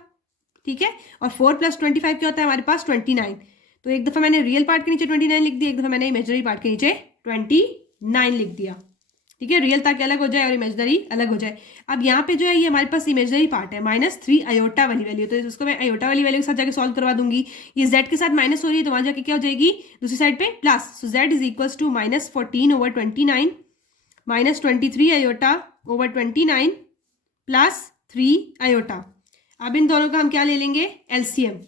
ठीक है, और 4 + 25 क्या होता है हमारे पास 29। तो एक दफा मैंने रियल पार्ट के नीचे 29 लिख दिया, एक दफा मैंने इमेजनरी पार्ट के नीचे 29 लिख दिया। ठीक है, रियल ताकि अलग हो जाए और इमेजनरी अलग हो जाए। अब यहाँ पे जो है ये हमारे पास इमेजनरी पार्ट है -3 आयोटा वाली वैल्यू, तो उसको मैं आयोटा वाली वैल्यू के साथ जाके सॉल्व करवा दूंगी। ये z के साथ माइनस हो रही है तो वहां जाके क्या हो जाएगी दूसरी साइड पे plus, so z is equals to -14 / 29 -23 iota / 29 plus 3 iota. अब इन दोनों का हम क्या ले लेंगे एलसीएम।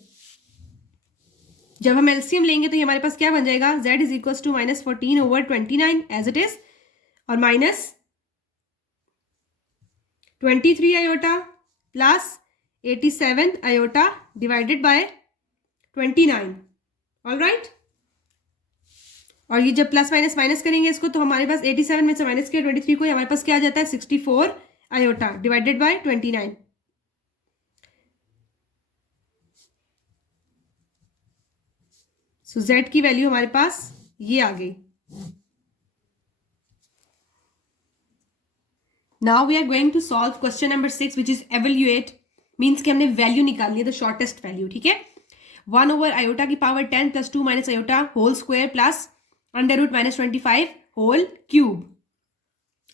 जब हम एलसीएम लेंगे तो ये हमारे पास क्या बन जाएगा, z is equals to -14 / 29 as it is और -23 iota plus 87 iota divided by 29। All right, और ये जब प्लस माइनस माइनस करेंगे इसको तो हमारे पास 87 में से माइनस किया 23 को, हमारे पास क्या आ जाता है 64 iota divided by 29। So z की वैल्यू हमारे पास ये आ गई। Now we are going to solve question number 6 which is evaluate, means कि हमने वैल्यू निकालनी है द शॉर्टेस्ट वैल्यू। ठीक है, 1 / आयोटा की power 10 + 2 - iota whole square plus √ -25 whole cube.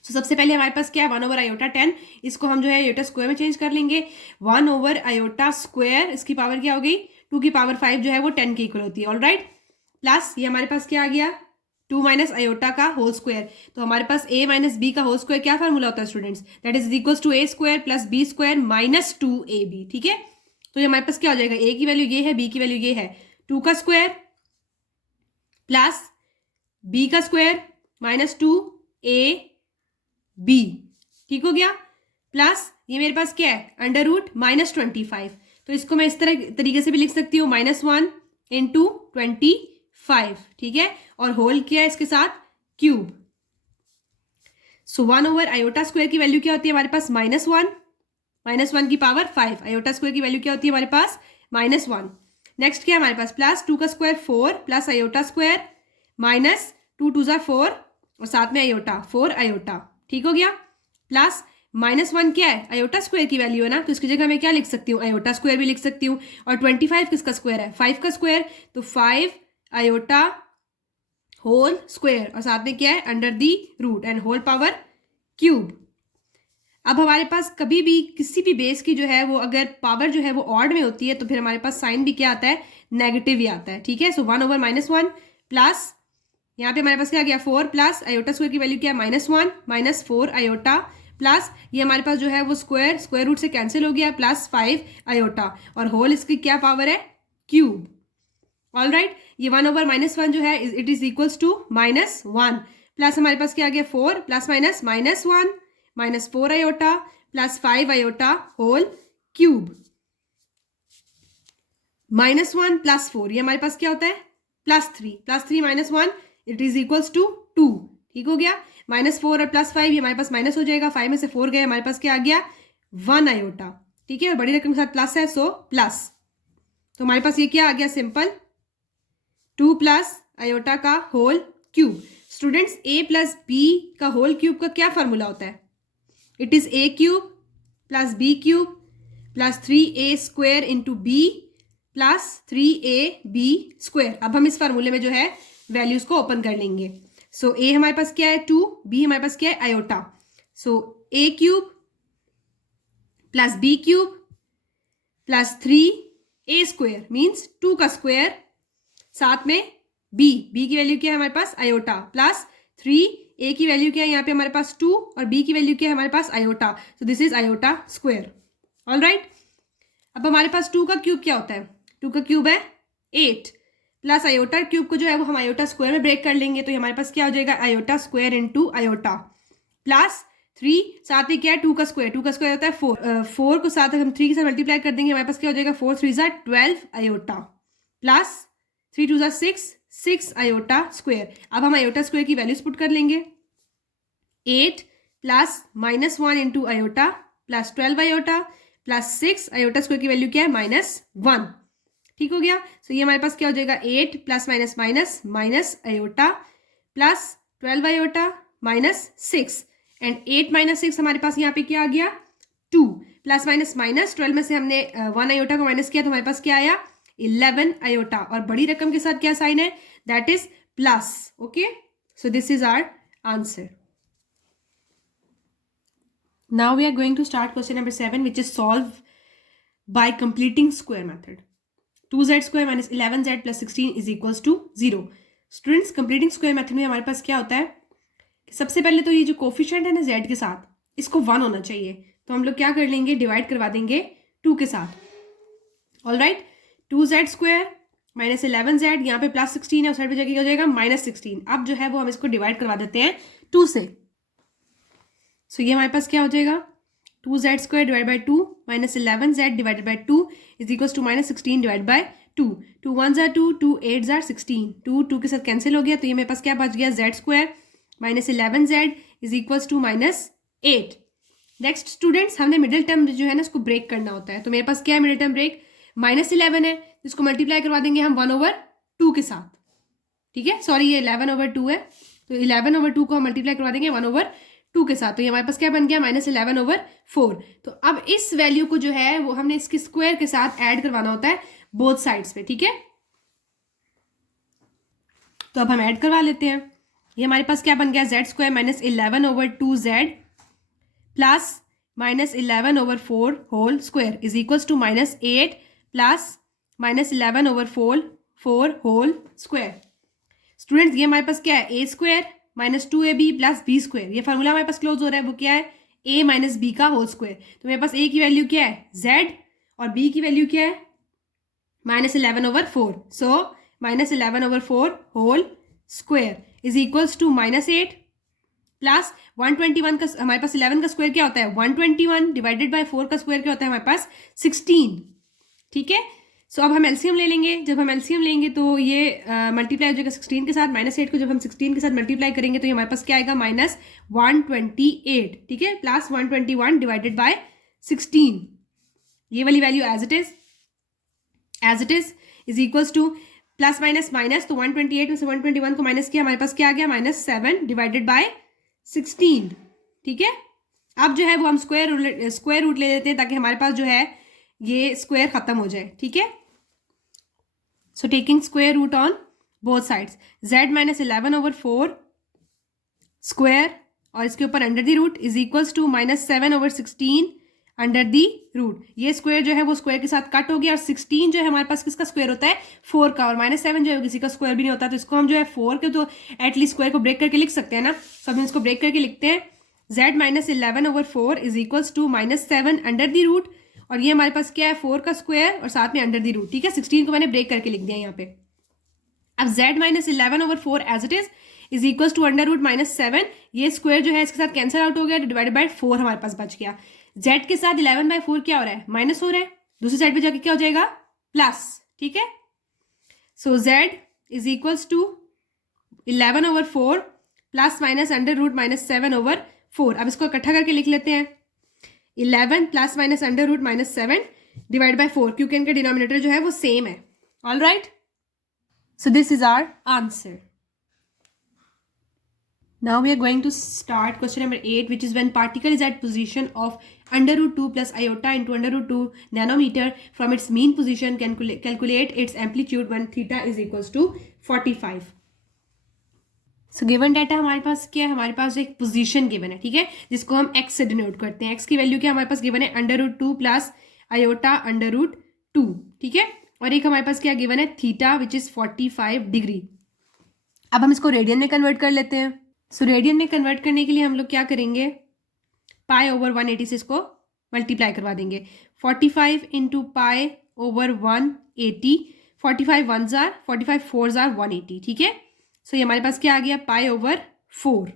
तो सबसे पहले हमारे पास क्या है 1 / आयोटा 10, इसको हम जो है आयोटा स्क्वायर में चेंज कर लेंगे। 1 / आयोटा स्क्वायर, इसकी पावर क्या हो गई 2 की पावर 5 जो है वो 10 के इक्वल होती है। ऑल राइट, प्लस ये हमारे पास क्या आ गया 2 - आयोटा का होल स्क्वायर, तो हमारे पास a - b का होल स्क्वायर क्या फार्मूला होता है students, that is equals to a² + b² - 2ab। ठीक है, तो ये हमारे पास क्या हो जाएगा, a की वैल्यू ये है, b की वैल्यू ये है, 2 का स्क्वायर प्लस b का स्क्वायर -2ab। ठीक हो गया, प्लस ये मेरे पास क्या है √ -25, तो इसको मैं इस तरीके से भी लिख सकती हूँ -1 × 25। ठीक है, और होल क्या है इसके साथ क्यूब। सो 1 / आयोटा स्क्वायर की वैल्यू क्या होती है हमारे पास -1 की पावर 5, आयोटा स्क्वायर की वैल्यू क्या होती है हमारे पास -1। नेक्स्ट क्या है हमारे पास प्लस 2 का स्क्वायर 4 प्लस आयोटा स्क्वायर -2 × 2 = 4 और साथ में आयोटा 4 आयोटा। ठीक हो गया, प्लस -1 क्या है आयोटा स्क्वायर की वैल्यू है ना, तो इसकी जगह मैं क्या लिख सकती हूँ आयोटा स्क्वायर भी लिख सकती हूँ, और 25 किसका स्क्वायर है 5 का स्क्वायर, तो 5 आयोटा होल स्क्वायर और साथ में क्या है √, एंड होल पावर क्यूब। अब हमारे पास कभी भी किसी भी बेस की जो है वो अगर पावर जो है वो ऑड में होती है तो फिर हमारे पास साइन भी क्या आता है नेगेटिव ही आता है। ठीक है, सो 1 / -1 प्लस यहाँ पे हमारे पास क्या आ गया 4 प्लस आयोटा स्क्वायर की वैल्यू क्या है -1 -4 आयोटा प्लस ये हमारे पास जो है वो स्क्वायर रूट से कैंसिल हो गया +5 आयोटा और होल इसकी क्या पावर है क्यूब. ऑल राइट, ये 1/-1 जो है it is equals to -1 plus हमारे पास क्या आ गया 4 plus minus -1 -4 iota +5 iota whole cube. -1 +4 ये हमारे पास क्या होता है +3 -1 इट इज इक्वल्स टू 2. ठीक हो गया. -4 और +5 ये हमारे पास माइनस हो जाएगा. 5 में से 4 गए हमारे पास क्या आ गया 1 आयोटा. ठीक है, और बड़ी रकम के साथ प्लस है सो प्लस. तो हमारे पास ये क्या आ गया सिंपल 2 प्लस आयोटा का whole cube. Students a plus B का होल क्यूब का क्या फॉर्मूला होता है? It is a cube plus b cube plus 3a square into b plus 3ab square. अब हम इस फार्मूले में जो है वैल्यूज को ओपन कर लेंगे. सो a हमारे पास क्या है 2, b हमारे पास क्या है iota. So a cube plus b cube plus 3a square means 2 का स्क्वायर साथ में b की वैल्यू क्या है हमारे पास आयोटा प्लस 3a की वैल्यू क्या है यहाँ पे हमारे पास 2 और b की वैल्यू क्या है हमारे पास iota. So this is iota square. All right, अब हमारे पास 2 का क्यूब क्या होता है 2 का क्यूब है 8 प्लस आयोटा क्यूब को जो है वो हम आयोटा स्क्वायर में ब्रेक कर लेंगे. तो हमारे पास क्या हो जाएगा iota square into iota plus 3 साथ में क्या है 2 का स्क्वायर होता है 4. 4 को साथ हम 3 के साथ मल्टीप्लाई कर देंगे. हमारे पास क्या हो जाएगा 4 3 ज़ा 12 आयोटा प्लस 3 2 ज़ा 6 आयोटा स्क्वायर. अब हम आयोटा स्क्वायर की वैल्यूज पुट कर लेंगे. 8 plus -1 into iota plus 12 iota plus 6 iota square की वैल्यू क्या है -1. ठीक हो गया. सो ये हमारे पास क्या हो जाएगा 8 plus minus iota plus 12 iota -6 and 8 - 6 हमारे पास यहाँ पे क्या आ गया 2 प्लस माइनस 12 में से हमने 1 आयोटा को माइनस किया तो हमारे पास क्या आया 11 आयोटा और बड़ी रकम के साथ क्या साइन है that is plus. Okay, so this is our answer. Now we are going to start question number 7 which is solve by completing square method. 2z square minus 11z plus 16 is equals to 0. Students completing square method में हमारे पास क्या होता है कि सबसे पहले तो ये जो कोफिशिएंट है ना z के साथ इसको 1 होना चाहिए. तो हम लोग क्या कर लेंगे डिवाइड करवा देंगे 2 के साथ. All right, 2z square minus 11z यहाँ पे प्लस 16 है उस साइड पे जाके क्या हो जाएगा -16. अब जो है वो हम इसको डिवाइड करवा देते हैं 2 से. सो ये हमारे पास क्या हो जाएगा 2z square divide by 2 minus 11z divided by 2 is equals to -16 divide by 2. 2 1 ज़ा 2 2 8 ज़ा 16 2 के साथ कैंसिल हो गया. तो ये मेरे पास क्या बच गया z square minus 11z is equals to -8. Next students हमने मिडिल टर्म जो है ना इसको ब्रेक करना होता है. तो मेरे पास क्या है मिडिल टर्म ब्रेक -11 है इसको मल्टीप्लाई करवा देंगे हम 1/2 के साथ. ठीक है, सॉरी ये 11/2 है तो 11/2 को हम मल्टीप्लाई करवा देंगे 1/2 के साथ. तो ये हमारे पास क्या बन गया -11/4. तो अब इस वैल्यू को जो है वो हमने इसके स्क्वायर के साथ ऐड करवाना होता है बोथ साइड्स पे. ठीक है, तो अब हम ऐड करवा लेते हैं. ये हमारे पास क्या बन गया z square minus 11/2z plus -11/4 whole square is equals to -8 plus -11/4 whole square. Students ये हमारे पास क्या है a square minus 2ab plus b square. ये फार्मूला हमारे पास क्लोज हो रहा है वो क्या है a माइनस b का होल स्क्वायर. तो मेरे पास a की वैल्यू क्या है z और b की वैल्यू क्या है -11/4. So -11/4 whole square is equals to -8 plus 121 का हमारे पास 11 का स्क्वायर क्या होता है 121 डिवाइडेड बाय 4 का स्क्वायर क्या होता है हमारे पास 16. ठीक है, सो अब हम एलसीएम ले लेंगे. जब हम एलसीएम लेंगे तो ये मल्टीप्लाई हो जाएगा 16 के साथ. -8 को जब हम 16 के साथ मल्टीप्लाई करेंगे तो ये हमारे पास क्या आएगा -128. ठीक है, प्लस 121 डिवाइडेड बाय 16. ये वाली value as it is equals to plus minus तो 128 में से 121 को माइनस किया हमारे पास क्या आ गया -7 डिवाइडेड बाय 16. ठीक है, अब जो है वो हम स्क्वायर रूट ले लेते हैं ताकि हमारे पास जो है ये स्क्वायर खत्म हो जाए. ठीक है, so taking square root on both sides z minus 11/4 square और इसके ऊपर under the root is equals to -7/16 under the root. ये स्क्वायर जो है वो स्क्वायर के साथ कट हो गया, और 16 जो है हमारे पास किसका स्क्वायर होता है, 4 का, और -7 जो है किसी का स्क्वायर भी नहीं होता, तो इसको हम जो है 4 के तो एटलीस्ट स्क्वायर को ब्रेक करके लिख सकते हैं ना। तो हम इसको ब्रेक करके लिखते हैं, z - 11/4 is equals to -7 under the root, और ये हमारे पास क्या है 4 का स्क्वायर और साथ में अंडर दी रूट, ठीक है। 16 को मैंने ब्रेक करके लिख दिया यहाँ पे। अब z - 11/4 as it is equals to under root -7, ये स्क्वायर जो है इसके साथ कैंसिल आउट हो गया, डिवाइडेड बाय 4 हमारे पास बच गया। z के साथ 11/4 क्या हो रहा है, माइनस हो रहा है, दूसरी साइड पे जाके क्या हो जाएगा, प्लस, ठीक है। So z is equals to 11/4 plus minus under root -7/4। अब इसको इकट्ठा करके लिख लेते हैं, 11 plus minus under root -7 divide by 4, क्योंकि इनका डिनोमिनेटर जो है वो सेम है। All right, so this is our answer. Now we are going to start question number 8, which is when particle is at position of under root 2 plus iota into under root 2 nanometer from its mean position, calculate its amplitude when theta is equals to 45. So given data हमारे पास क्या है, हमारे पास एक position given है, ठीक है, जिसको हम x से डिनोट करते हैं। x की वैल्यू क्या हमारे पास गिवन है, under root 2 plus iota under root 2, ठीक है, और एक हमारे पास क्या गिवन है, थीटा विच इज 45 डिग्री। अब हम इसको रेडियन में कन्वर्ट कर लेते हैं। सो रेडियन में कन्वर्ट करने के लिए हम लोग क्या करेंगे, पाई ओवर 180 से इसको मल्टीप्लाई करवा देंगे। 45 into pi over 180, 45 1s are 45 4s are 180, ठीक है। सो ये हमारे पास क्या आ गया, पाई ओवर 4।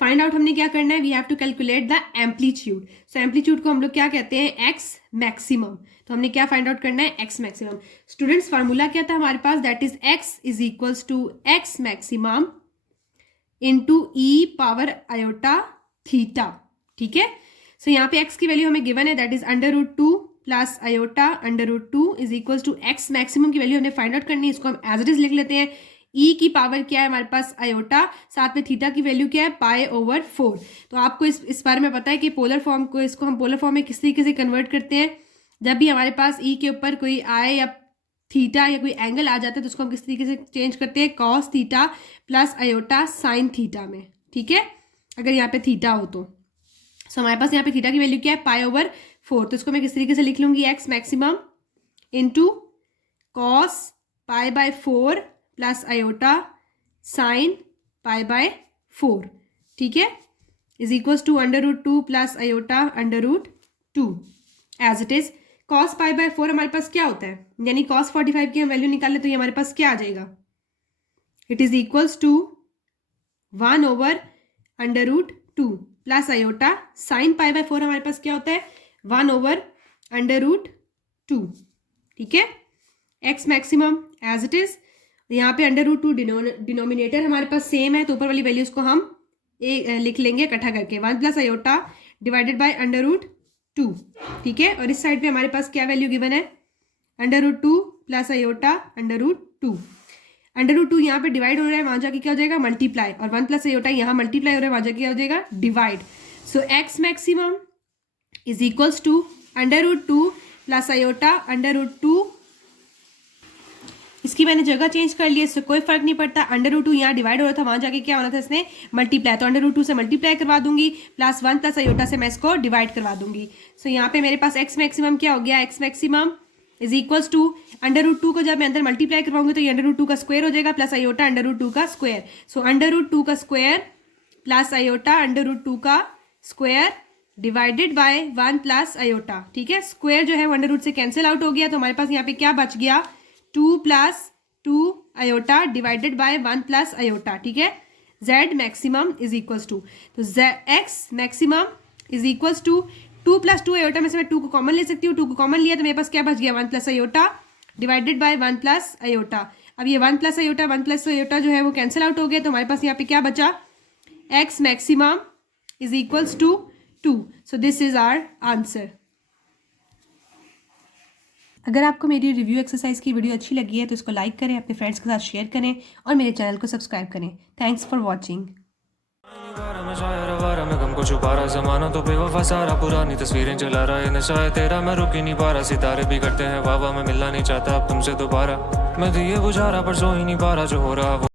फाइंड आउट हमने क्या करना है, we have to calculate the amplitude. So amplitude को हम लोग क्या कहते हैं, एक्स मैक्सिमम। तो हमने क्या फाइंड आउट करना है, एक्स मैक्सिमम। स्टूडेंट्स फार्मूला क्या था हमारे पास, that is X is equals to x maximum into E power iota theta, ठीक है। सो यहाँ पे x की वैल्यू हमें गिवन है, that is under root 2 plus iota under root 2 is equals to x maximum की वैल्यू हमने फाइंड आउट करनी है। इसको हम एज इट इज लिख लेते हैं, e की पावर क्या है हमारे पास आयोटा, साथ में थीटा की वैल्यू क्या है, पाई ओवर 4। तो आपको इस बारे में पता है कि पोलर फॉर्म को, इसको हम पोलर फॉर्म में किस तरीके से कन्वर्ट करते हैं। जब भी हमारे पास e के ऊपर कोई आए या थीटा या कोई एंगल आ जाता है तो उसको हम किस तरीके से चेंज करते हैं, cos theta plus iota sine theta में, ठीक है, अगर यहाँ पे थीटा हो तो। सो हमारे पास यहाँ पे थीटा की वैल्यू क्या है, पाई ओवर 4, तो इसको मैं किस तरीके से लिख लूँगी, x maximum into cos pi by 4 plus iota sine pi by 4, ठीक है, is equals to under root 2 plus iota under root 2 as it is. Cos pi by 4 हमारे पास क्या होता है, यानी कॉस 45 की हम वैल्यू निकाले तो ये हमारे पास क्या आ जाएगा, it is equals to 1 over under root 2 plus iota sine pi by 4 हमारे पास क्या होता है, 1 ओवर अंडर रूट 2, ठीक है। X maximum age it is, यहाँ पे अंडर रूट 2 डिनोमिनेटर हमारे पास सेम है, तो ऊपर वाली वैल्यूज को हम लिख लेंगे इकट्ठा करके, 1 plus iota divided by under root 2, ठीक है। और इस साइड पे हमारे पास क्या वैल्यू गिवन है, under root 2 plus iota under root 2। Under root 2 यहाँ पे डिवाइड हो रहा है, वहाँ जाके क्या हो जाएगा, मल्टीप्लाई, और 1 प्लस आयोटा यहाँ मल्टीप्लाई हो रहा है, वहाँ जाके क्या हो जाएगा, divide. So x maximum is equals to under root 2 plus iota under root 2। इसकी मैंने जगह चेंज कर ली है, इससे कोई फर्क नहीं पड़ता। अंडर रूट 2 यहाँ डिवाइड हो रहा था, वहाँ जाके क्या होना था, इसने मल्टीप्लाई, तो अंडर रूट 2 से मल्टीप्लाई करवा दूंगी, प्लस 1 प्लस आयोटा से मैं इसको डिवाइड करवा दूंगी। सो यहाँ पे मेरे पास एक्स मैक्सिमम क्या हो गया, x maximum is equals to under root 2 को जब मैं अंदर मल्टीप्लाई करवाऊंगी तो ये अंडर रूट 2 का स्क्वायर हो जाएगा, प्लस आयोटा अंडर रूट 2 का स्क्वायर। सो अंडर रूट 2 का square plus iota under root 2 का square divided by 1 plus iota, ठीक है। स्क्वायर जो है वो अंडर रूट से कैंसिल आउट हो गया, तो हमारे पास यहाँ पे क्या बच गया, 2 plus 2 iota divided by 1 plus iota, ठीक है। z maximum is equals to, तो x maximum is equals to 2 plus 2 iota में से मैं 2 को कॉमन ले सकती हूँ, 2 को कॉमन लिया तो मेरे पास क्या बच गया, 1 plus iota divided by 1 plus iota. अब ये 1 प्लस आयोटा जो है वो कैंसिल आउट हो गया, तो हमारे पास यहाँ पे क्या बचा, x maximum is equals to 2। So this is our answer. अगर आपको मेरी रिव्यू एक्सरसाइज की वीडियो अच्छी लगी है तो इसको लाइक करें, अपने फ्रेंड्स के साथ शेयर करें और मेरे चैनल को सब्सक्राइब करें। Thanks for watching. को छुपा रहा जमाना तो बेवफा सारा, पुरानी तस्वीरें जला रहा है नशा है तेरा, मैं रुक ही नहीं पा रहा, सितारे भी करते हैं वाह वाह, मैं मिलना नहीं चाहता अब तुमसे दोबारा, मैं दिए बुझा रहा पर सो ही नहीं पा रहा, जो हो रहा वो